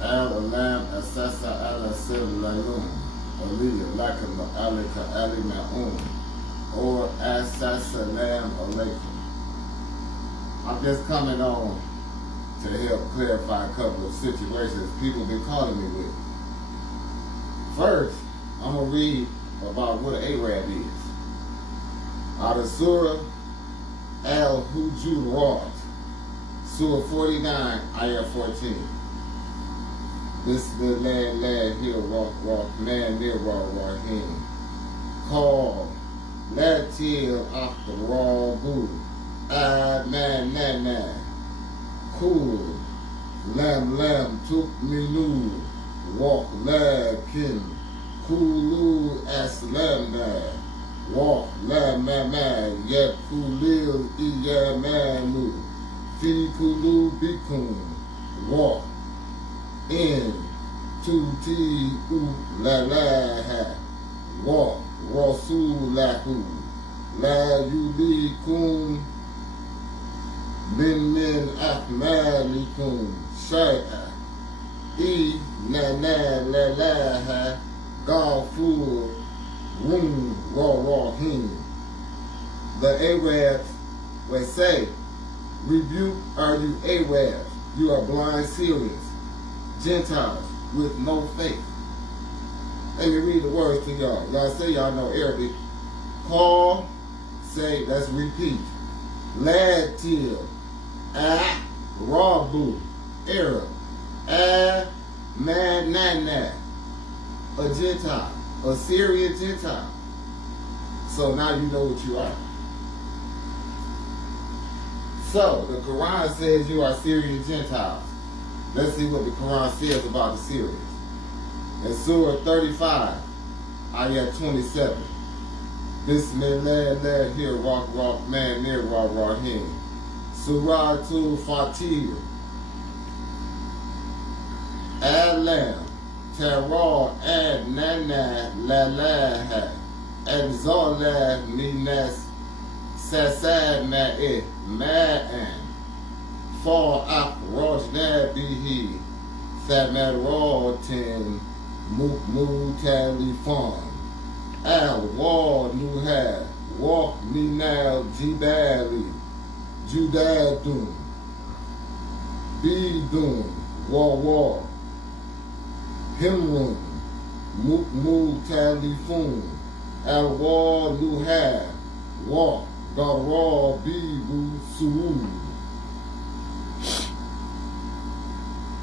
Al-Alam Asasa Al-Asir Layum, Aliyah Lakam Alika Ali Ma'um, or As-Salam Alaikum. I'm just coming on to help clarify a couple of situations people have been calling me with. First, I'm going to read about what an Arab is. Out of Surah Al-Hujurat, Surah 49, Ayah 14. This is the lad here, man near Rahim. Call, Latil After Rabu, man Nana, Cool, Lam Tuk Minu, Walk Lakin, Kulu Aslamna, Walk Lam Mama, Yakulil Iyamanu, Fi Kulu Bikun, Walk in Tuti Ulalaha, Walk Rasulahu, La Yulikum Min Ahmalikum Shay'a, E Nana Lalaha, Gafur Rum Rahim. The Arabs would say, rebuke are you Arabs, you are blind Syrians, Gentiles with no faith. Let me read the words to y'all. Y'all say y'all know Arabic. Call, say, let's repeat. Latil, Rabu, Arab, Manana, a Gentile, a Syrian Gentile. So now you know what you are. So the Qur'an says you are Syrian Gentiles. Let's see what the Qur'an says about the Syrians. In Surah 35, Ayah 27. Bismillah, here, rock, man, near, rahim. Surah Tul Fatih. Alam, Terror, Ad Nana, Lalaha, and Zola, Minas, Sasad, Ma'ih, Ma'an. For Rojna bihi Thamarotin Mutalifan Al Wal Nuha Walk Minal Jibali Judadun Bidun War Himrun Mutalifun Al Wal Nuha Walk Dara Bibu Suud.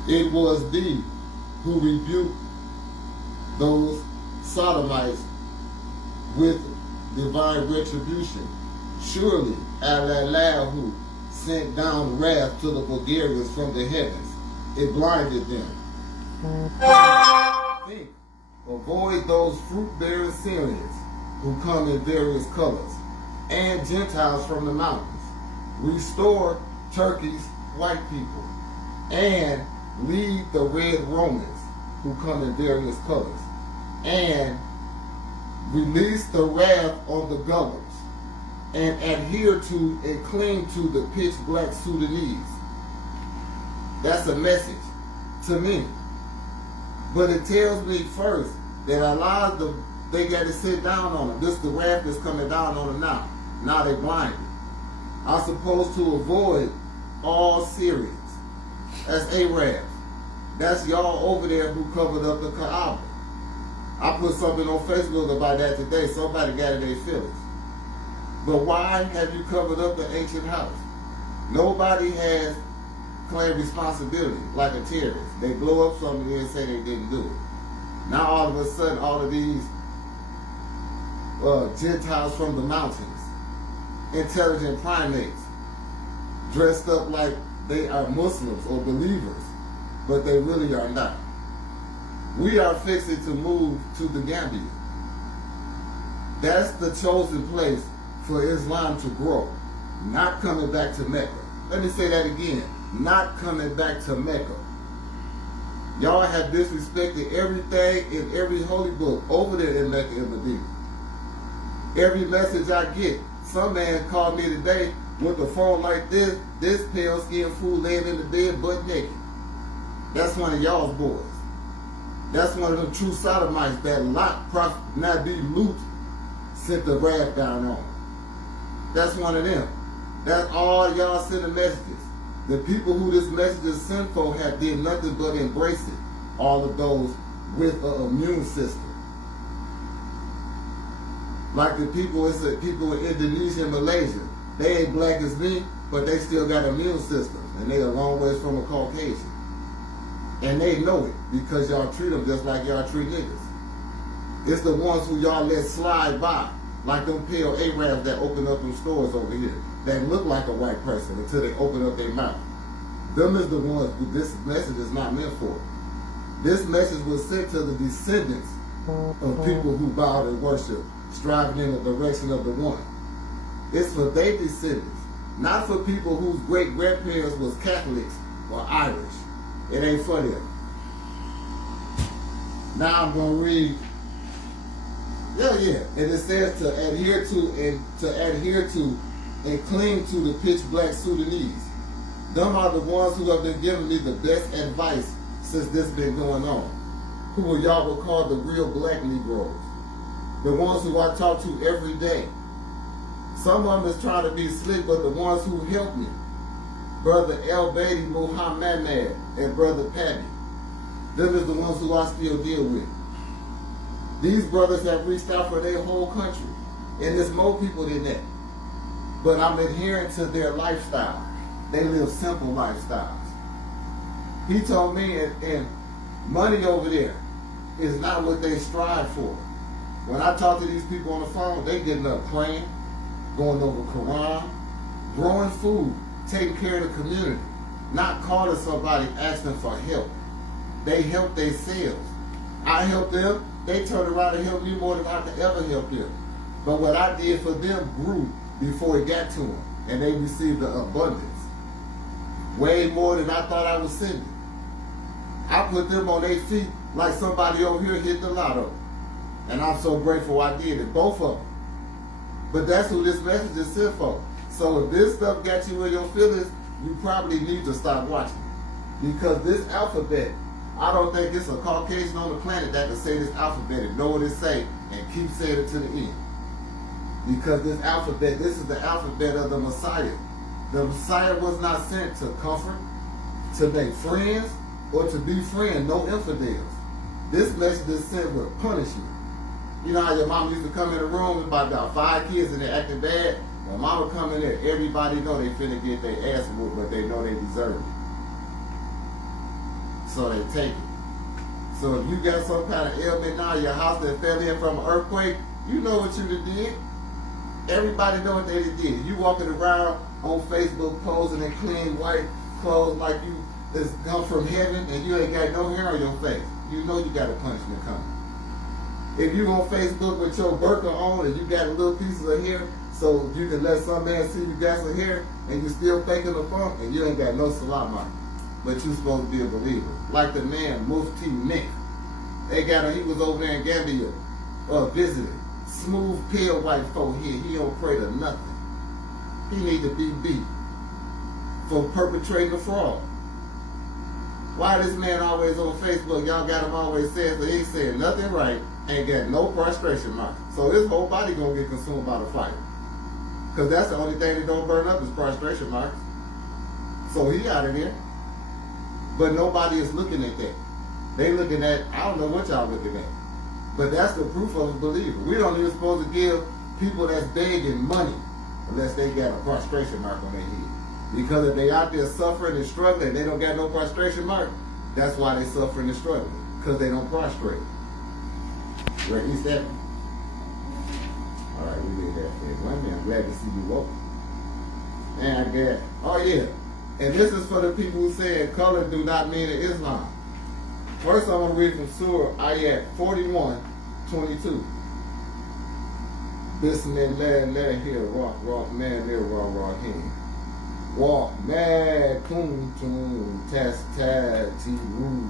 It was thee who rebuked those sodomites with divine retribution. Surely Allah who sent down wrath to the Bulgarians from the heavens. It blinded them. Think, avoid those fruit-bearing Syrians who come in various colors, and Gentiles from the mountains. Restore Turkey's white people, and lead the red Romans who come in various colors, and release the wrath on the Gullims, and adhere to and cling to the pitch black Sudanese. That's a message to me. But it tells me first that Allah, they got to sit down on them. This the wrath that's coming down on them now. Now they blinded. I'm supposed to avoid all Syrians. That's Arabs. That's y'all over there who covered up the Kaaba. I put something on Facebook about that today. Somebody got in their feelings. But why have you covered up the ancient house? Nobody has claimed responsibility like a terrorist. They blow up something and say they didn't do it. Now all of a sudden, all of these Gentiles from the mountains, intelligent primates, dressed up like they are Muslims or believers, but they really are not. We are fixing to move to the Gambia. That's the chosen place for Islam to grow, not coming back to Mecca. Let me say that again, not coming back to Mecca. Y'all have disrespected everything in every holy book over there in Mecca and Medina. Every message I get, some man called me today with a phone like this pale-skinned fool laying in the bed butt naked. That's one of y'all's boys. That's one of them true sodomites that Lot, Prophet Nabi Lut sent the wrath down on. That's one of them. That's all y'all sending messages. The people who this message is sent for have did nothing but embrace it. All of those with an immune system. Like the people, it's the people in Indonesia and Malaysia. They ain't black as me, but they still got immune systems. And they a long ways from a Caucasian. And they know it because y'all treat them just like y'all treat niggas. It's the ones who y'all let slide by. Like them pale Arabs that open up them stores over here. That look like a white person until they open up their mouth. Them is the ones who this message is not meant for. This message was sent to the descendants of people who bowed and worship, striving in the direction of the one. It's for their descendants, not for people whose great-grandparents was Catholics or Irish. It ain't for them. Now I'm going to read. Yeah. And it says to adhere to and cling to the pitch black Sudanese. Them are the ones who have been giving me the best advice since this been going on. Who y'all will call the real black Negroes. The ones who I talk to every day. Some of them is trying to be slick, but the ones who help me. Brother El Beatty Muhammad and Brother Patty. Them is the ones who I still deal with. These brothers have reached out for their whole country. And there's more people than that. But I'm adhering to their lifestyle. They live simple lifestyles. He told me, and money over there is not what they strive for. When I talk to these people on the phone, they getting up praying, going over Qur'an, growing food, taking care of the community, not calling somebody asking for help. They help themselves. I help them, they turn around and help me more than I could ever help them. But what I did for them grew before it got to them, and they received the abundance. Way more than I thought I was sending. I put them on their feet like somebody over here hit the lotto. And I'm so grateful I did it, both of them. But that's who this message is sent for. So if this stuff got you in your feelings, you probably need to stop watching. Because this alphabet, I don't think it's a Caucasian on the planet that can say this alphabet and know what it say and keep saying it to the end. Because this alphabet, this is the alphabet of the Messiah. The Messiah was not sent to comfort, to make friends, or to be friends, no infidels. This message is sent with punishment. You know how your mom used to come in the room with about 5 kids and they're acting bad? When mama come in there, everybody know they finna get their ass whooped, but they know they deserve it. So they take it. So if you got some kind of ailment now, your house that fell in from an earthquake, you know what you did. Everybody know what they did. You walking around on Facebook posing in clean white clothes like you is come from heaven and you ain't got no hair on your face. You know you got a punishment coming. If you on Facebook with your burqa on and you got a little piece of hair so you can let some man see you got some hair and you still faking the funk and you ain't got no salam on, but you supposed to be a believer. Like the man Mufti Nick. They got him, he was over there in Gambia visiting. Smooth, pale white folk here. He don't pray to nothing. He need to be beat for perpetrating the fraud. Why this man always on Facebook? Y'all got him always saying that he ain't saying nothing right, ain't got no prostration mark. So his whole body gonna get consumed by the fire. Because that's the only thing that don't burn up is prostration marks. So he out of there. But nobody is looking at that. They looking at, I don't know what y'all looking at. But that's the proof of a believer. We don't even supposed to give people that's begging money unless they got a prostration mark on their head. Because if they out there suffering and struggling, they don't got no prostration mark, that's why they suffering and struggling. Because they don't prostrate. Right, East that? All right, we did that. One man, I'm glad to see you woke. And I get, oh yeah. And this is for the people who say color do not mean in Islam. First, I'm going to read from Surah Ayat 41:22. Bismillahirrahmanirrahim. Wa ma kuntum tastatiru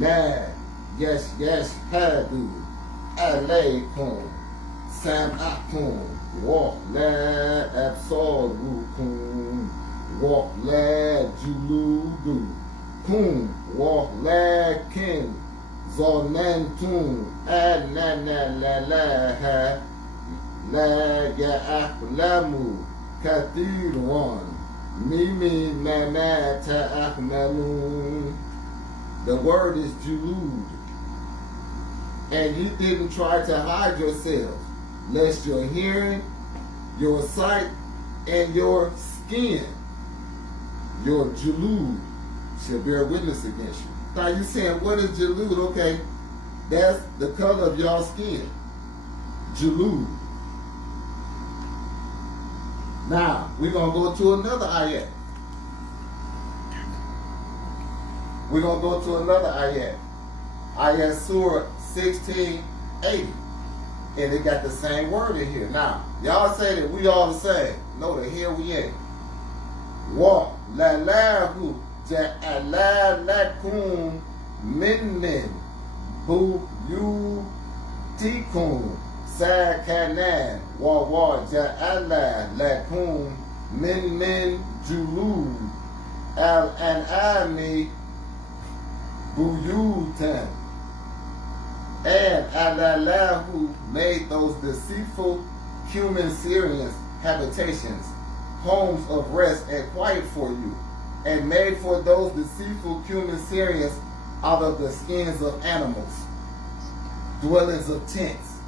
la yashhadu alaykum sam'akum wa la absarukum wa la juludu kum walakin zonantum anna la ya'lamu kathirun mimma ta'malun. The word is julud. And you didn't try to hide yourselves, lest your hearing, your sight, and your skin, your julud, shall bear witness against you. Now you saying, what is julud? Okay, that's the color of y'all skin. Julud. Now, we're going to go to another ayat. We're going to go to another ayat. Ayat Surah 1680. And it got the same word in here. Now, y'all say that we all the same. No, the hell we ain't. Wa la lahu ja'ala lakum min buyutikum sakanan wa ja'ala lakum min julud al-an'ami buyutan. And Allahu made those deceitful human Syrians habitations, homes of rest and quiet for you, and made for those deceitful human Syrians out of the skins of animals, dwellings of tents.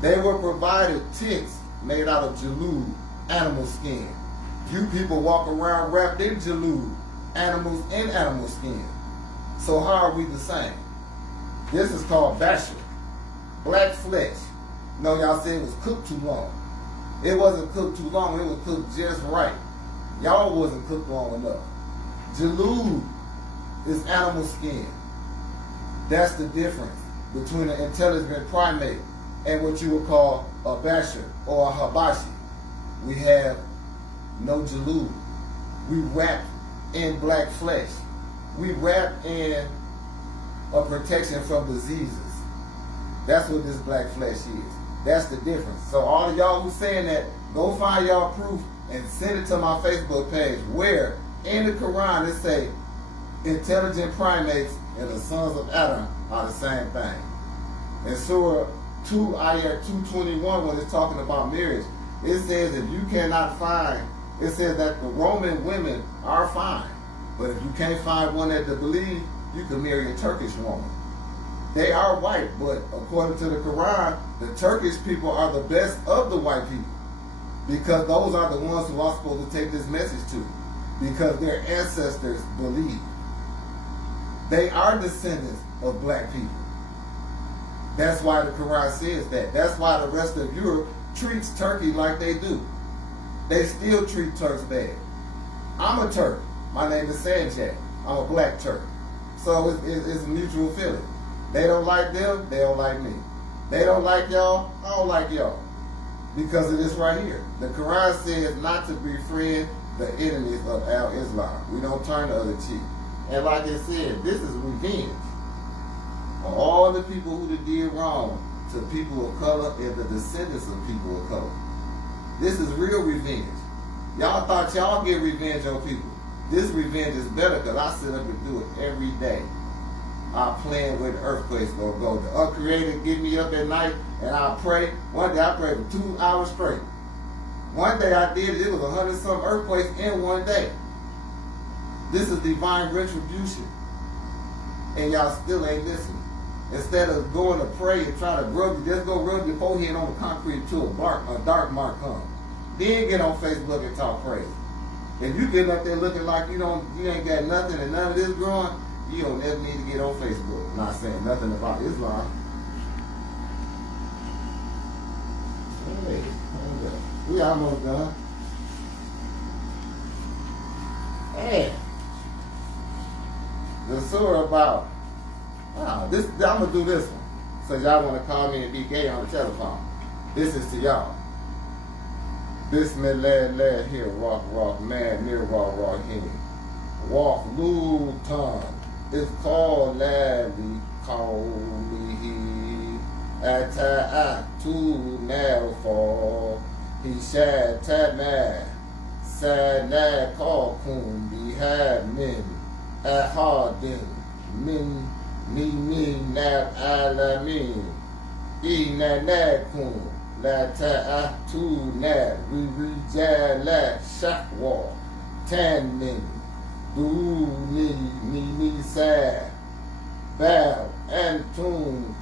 They were provided tents made out of jalud, animal skin. You people walk around wrapped in jalud, animals in animal skin. So how are we the same? This is called Banished, black flesh. No, y'all said it was cooked too long. It wasn't cooked too long, it was cooked just right. Y'all wasn't cooked long enough. Jalud is animal skin. That's the difference between an intelligent primate and what you would call a basher or a habashi. We have no jalud. We wrap in black flesh. We wrap in a protection from diseases. That's what this black flesh is. That's the difference. So all of y'all who saying that, go find y'all proof and send it to my Facebook page where in the Qur'an it say intelligent primates and the sons of Adam are the same thing. In Surah 2, Ayat 221, when it's talking about marriage, it says if you cannot find, it says that the Roman women are fine. But if you can't find one that to believe, you can marry a Turkish woman. They are white, but according to the Quran, the Turkish people are the best of the white people because those are the ones who are supposed to take this message to because their ancestors believe. They are descendants of black people. That's why the Quran says that. That's why the rest of Europe treats Turkey like they do. They still treat Turks bad. I'm a Turk. My name is Sanjay. I'm a black Turk. So it's a mutual feeling. They don't like them, they don't like me. They don't like y'all, I don't like y'all. Because of this right here. The Quran says not to befriend the enemies of Al-Islam. We don't turn the other cheek. And like I said, this is revenge on all the people who did wrong to people of color and the descendants of people of color. This is real revenge. Y'all thought y'all get revenge on people. This revenge is better because I sit up and do it every day. I plan where the earthquake's gonna go. The Uncreated get me up at night and I pray. One day I prayed for 2 hours straight. One day I did it, it was 100-some earthquakes in one day. This is divine retribution. And y'all still ain't listening. Instead of going to pray and try to rub, just go rub your forehead on the concrete till a dark mark comes. Then get on Facebook and talk crazy. If you get up there looking like you ain't got nothing and none of this growing, you don't ever need to get on Facebook. I'm not saying nothing about Islam. Hey, we almost done. Hey, the surah about this. I'm gonna do this one. So y'all want to call me and be gay on the telephone. This is to y'all. Bismillah, here, rock, man, near, rock, here. Walk, Lutan. It's called Labi, Qawlihi, Ata'atu, Nalfall, He Shad, Tabman, Sanakokum Bihad Min Ahadin Min Nini Nab Alamin Inanakum La Ta'atu Nab Rijala Shahwa Tanin Duni Nini Sad Bal Antum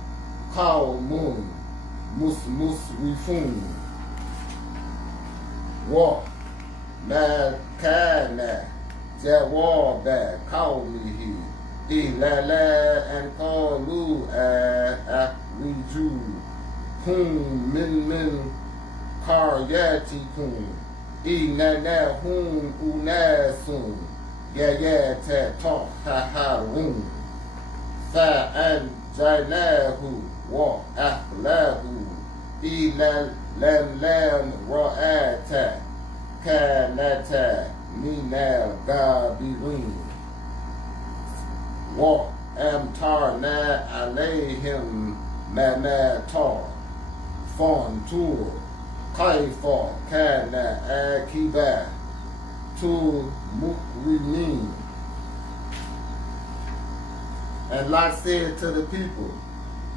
Qawmun Musrifun Wa Ma Kana Jawaba Qawmihi Ilala and Qalu Riju Hum Min Qaryatikum Inanahum Unasun Yayata Taharun Fa'anjanahu Wa Ahlahu Ila Lam Ra'ata Kanata Minal Gabirin Wa Amtarna Alayhim Mamatar Fontur Kaifa Kana Akiba Tu Mukrimin. And Lot said to the people,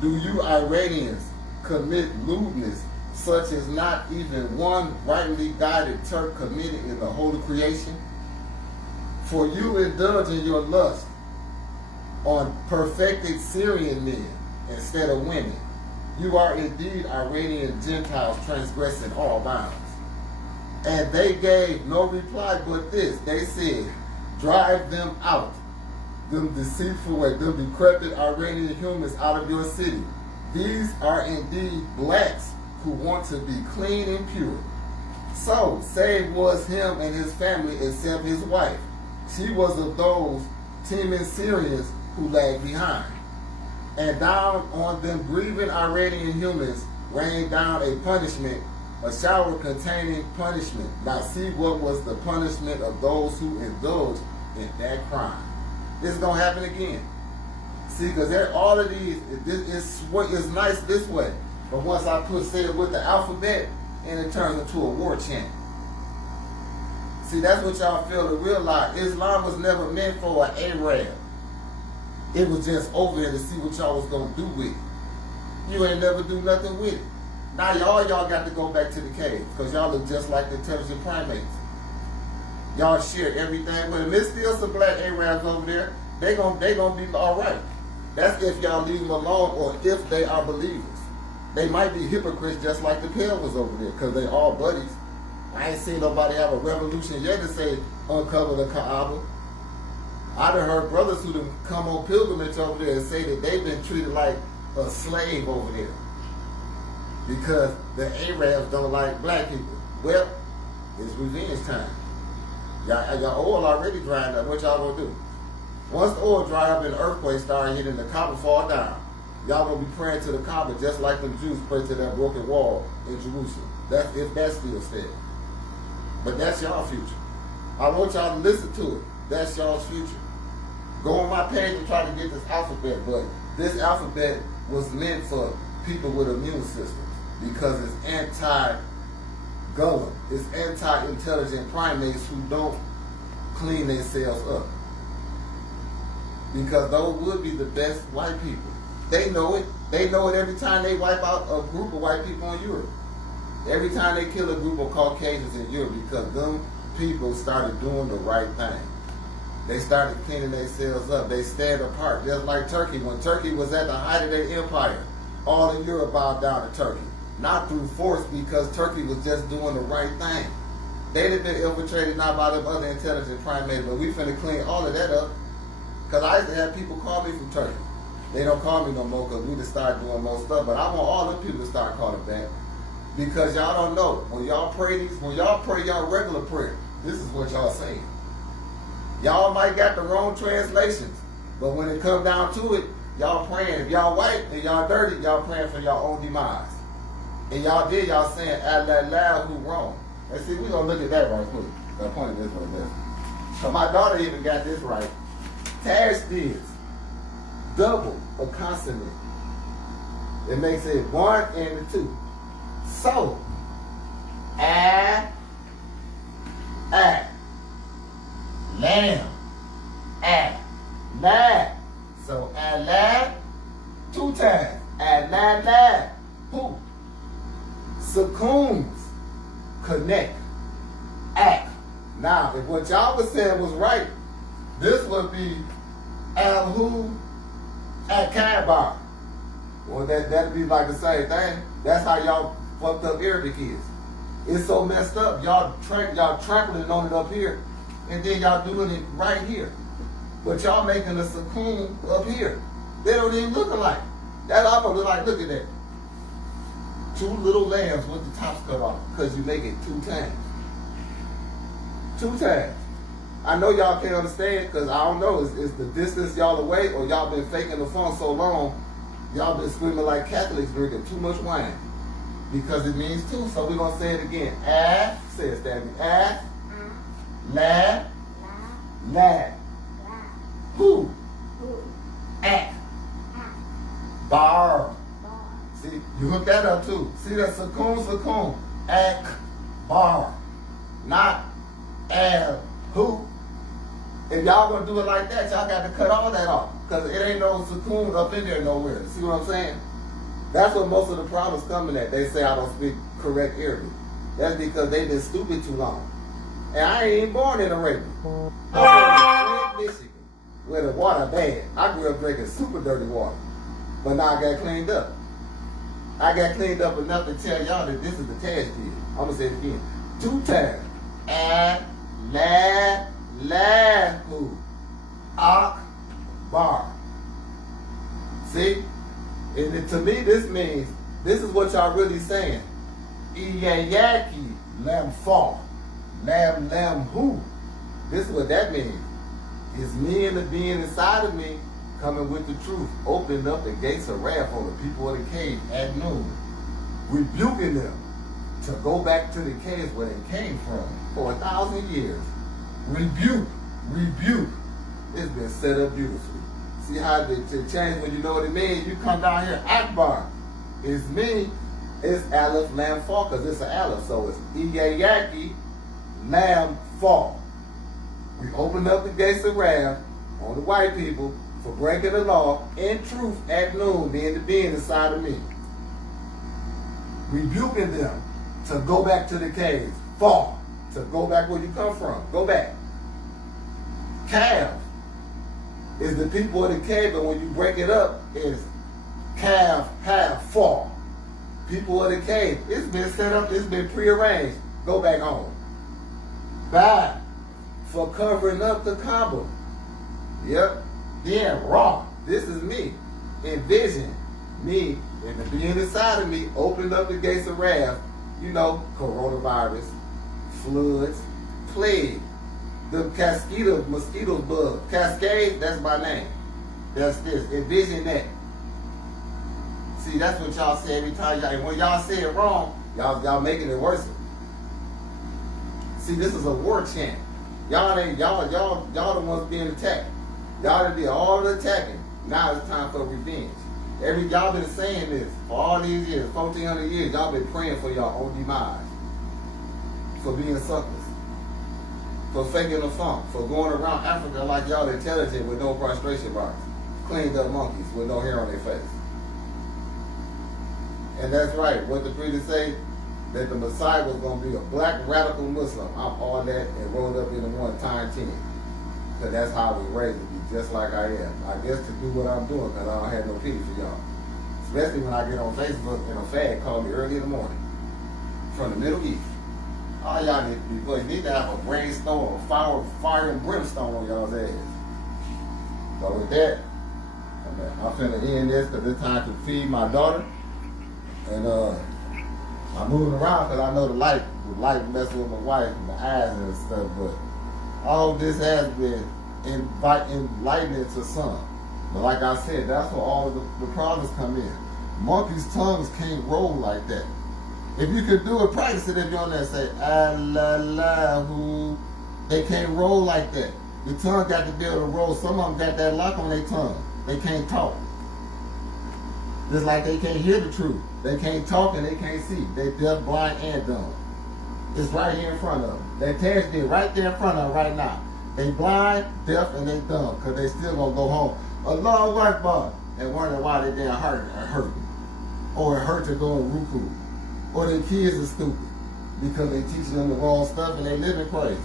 do you Iranians commit lewdness such as not even one rightly guided Turk committed in the whole of creation? For you indulge in your lust on perfected Syrian men instead of women. You are indeed Iranian Gentiles transgressing all bounds. And they gave no reply but this. They said, drive them out, them deceitful and them decrepit Iranian humans out of your city. These are indeed blacks who want to be clean and pure. So, saved was him and his family except his wife. She was of those teeming Syrians who lagged behind. And down on them grieving Iranian humans rained down a punishment, a shower containing punishment. Now see what was the punishment of those who indulged in that crime. This is going to happen again. See, because all of these, it's what is nice this way. But once I say it with the alphabet, and it turns into a war chant. See, that's what y'all fail to realize. Islam was never meant for an Arab. It was just over there to see what y'all was going to do with it. You ain't never do nothing with it. Now y'all got to go back to the cave, because y'all look just like the intelligent primates. Y'all share everything with them. There's still some black Arabs over there. They gonna be all right. That's if y'all leave them alone, or if they are believers. They might be hypocrites just like the Pale over there, because they all buddies. I ain't seen nobody have a revolution yet to say uncover the Kaaba. I done heard brothers who done come on pilgrimage over there and say that they've been treated like a slave over there because the Arabs don't like black people. Well, it's revenge time. Y'all oil already drying up. What y'all gonna do? Once the oil dry up and the earthquake start hitting, the Kaaba fall down. Y'all gonna be praying to the Kaaba just like the Jews pray to that broken wall in Jerusalem. That's if that's still standing. But that's y'all future. I want y'all to listen to it. That's y'all's future. Go on my page and try to get this alphabet, but this alphabet was meant for people with immune systems because it's anti-gullible. It's anti-intelligent primates who don't clean themselves up. Because those would be the best white people. They know it. They know it every time they wipe out a group of white people in Europe. Every time they kill a group of Caucasians in Europe, because them people started doing the right thing. They started cleaning themselves up. They stand apart, just like Turkey. When Turkey was at the height of their empire, all in Europe bowed down to Turkey. Not through force, because Turkey was just doing the right thing. They'd have been infiltrated not by them other intelligent primates, but we finna clean all of that up. Because I used to have people call me from Turkey. They don't call me no more because we just started doing more stuff. But I want all them people to start calling back. Because y'all don't know. When y'all pray y'all regular prayer, this is what y'all saying. Y'all might got the wrong translations. But when it come down to it, y'all praying. If y'all white and y'all dirty, y'all praying for y'all own demise. And y'all saying, Allah, who wrong. And see, we gonna look at that right quick. I pointed this one there. So my daughter even got this right. Tashed is double a consonant. It makes it 1 and 2. So, Act. Lamb. Act. Lad. So add lad 2 times. Add lad. Who? Sukuns. Connect. Act. Now, if what y'all was saying was right, this would be al-hu at Kabar. Well, that'd be like the same thing. That's how y'all fucked up Arabic is. It's so messed up. Y'all trampling on it up here, and then y'all doing it right here. But y'all making a sukoon up here. They don't even look alike. That almost look like, look at that. 2 little lambs with the tops cut off, because you make it 2 times. 2 times. I know y'all can't understand, because I don't know, is the distance y'all away, or y'all been faking the fun so long, y'all been screaming like Catholics drinking too much wine. Because it means 2, so we're going to say it again. Add, say it, Stabby. Add, lad, lad. Who? Act. Bar. See, you hook that up too. See that sukoon. Act. Bar. Not add. Who? If y'all gonna do it like that, y'all got to cut all that off. Because it ain't no sukoon up in there nowhere. See what I'm saying? That's what most of the problems coming at. They say I don't speak correct Arabic. That's because they've been stupid too long. And I ain't even born in Arabia. I was in Michigan, where the water bad. I grew up drinking super dirty water. But now I got cleaned up. I got cleaned up enough to tell y'all that this is the Taj deal. I'm going to say it again. 2 times. Add, lad, who? Ak, bar. See? And to me, this means, this is what y'all really saying. Iyayaki, lam fall. Lam who? This is what that means. It's me and the being inside of me coming with the truth, opening up the gates of wrath on the people of the cave at noon, rebuking them to go back to the caves where they came from for 1,000 years. Rebuke. It's been set up beautifully. See how it change when you know what it means? You come down here, Akbar. It's me. It's Aleph Lam Fall, because it's an Aleph. So it's Iyayaki Lam Fall. We opened up the gates of wrath on the white people for breaking the law in truth at noon, the being inside of me. Rebuking them to go back to the caves. Fall. To go back where you come from. Go back. Calf is the people of the cave, but when you break it up, it's calf, half, fall. People of the cave. It's been set up, it's been prearranged. Go back home. Bye. For covering up the Kaaba. Yep. Then raw. This is me. Envision me and the being inside of me opened up the gates of wrath. You know, coronavirus, floods, plague, the mosquito bug, cascade, that's my name. That's this. Envision that. See, that's what y'all say every time y'all, and when y'all say it wrong, y'all making it worse. See, this is a war chant. Y'all the ones being attacked. Y'all done did all the attacking. Now it's time for revenge. Y'all been saying this for all these years, 1,400 years. Y'all been praying for y'all own demise, for being suckers, for faking the funk, for going around Africa like y'all intelligent with no prostration marks, cleaned up monkeys with no hair on their face. And that's right. What the preacher say, that the Messiah was going to be a black radical Muslim. I'm all that and rolled up in the one time 10. Because that's how I was raised, to be just like I am. I guess to do what I'm doing, because I don't have no pity for y'all. Especially when I get on Facebook and a fag call me early in the morning from the Middle East. All y'all need to have a brainstorm, fire and brimstone on y'all's ass. So with that, I'm finna end this because it's time to feed my daughter. And I'm moving around because I know the light messing with my wife and my eyes and stuff, but all this has been enlightening to some. But like I said, that's where all of the problems come in. Monkeys' tongues can't roll like that. If you could do it, practice it if you're on there, say, Allahu. They can't roll like that. The tongue got to be able to roll. Some of them got that lock on their tongue. They can't talk. Just like they can't hear the truth. They can't talk and they can't see. They deaf, blind, and dumb. It's right here in front of them. That test did right there in front of them right now. They blind, deaf, and they dumb, because they still gonna go home. A long white boy and wonder why they damn hurt. Or it hurt to go in Ruku. Or their kids are stupid because they teaching them the wrong stuff and they living crazy.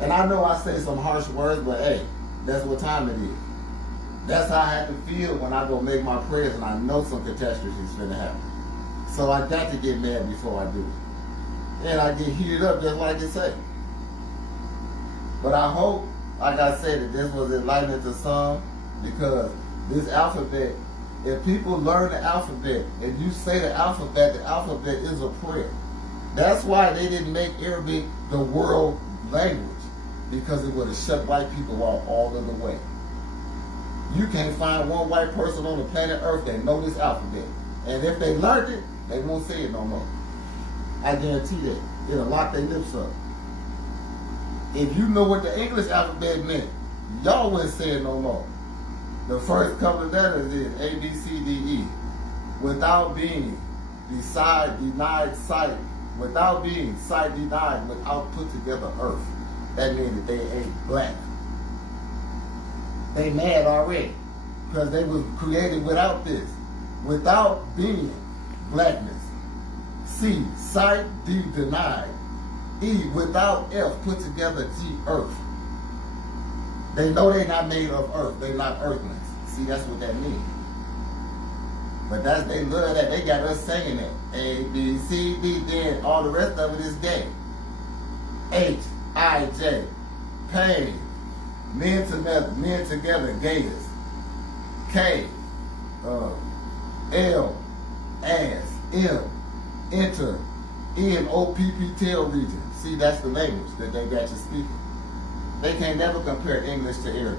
And I know I say some harsh words, but hey, that's what time it is. That's how I have to feel when I go make my prayers and I know some catastrophe is finna happen. So I got to get mad before I do it. And I get heated up just like it say. But I hope, like I said, that this was enlightening to some, because this alphabet, if people learn the alphabet, and you say the alphabet is a prayer. That's why they didn't make Arabic the world language, because it would have shut white people out all of the way. You can't find one white person on the planet Earth that know this alphabet. And if they learned it, they won't say it no more. I guarantee that. It'll lock their lips up. If you know what the English alphabet meant, y'all wouldn't say it no more. The first couple of letters is A, B, C, D, E. Without being, beside, denied, sight. Without being, sight, denied, without put together earth. That means that they ain't black. They mad already, because they was created without this. Without being, blackness. C, sight, D, denied. E, without F, put together G, earth. They know they're not made of earth. They're not earthlings. See, that's what that means. But they love that. They got us saying that. A, B, C, D, then all the rest of it is gay. H, I, J, pain. Men together, gayest. K, L, ass. M, enter. N, O, P, P, tail region. See, that's the language that they got you speaking. They can't never compare English to Arabic.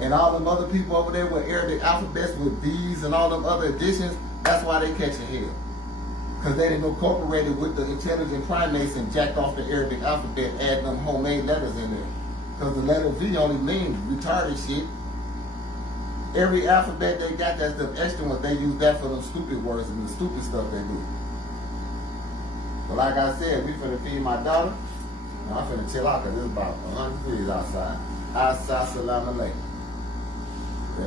And all them other people over there with Arabic alphabets with D's and all them other additions, that's why they catching hell. Because they didn't incorporate it with the intelligent primates and jacked off the Arabic alphabet, adding them homemade letters in there. Because the letter V only means retarded shit. Every alphabet they got that's the extra ones, they use that for them stupid words and the stupid stuff they do. But like I said, we finna feed my daughter. And I'm finna chill out because it's about 100 degrees outside. Assalamu alaikum. Yeah.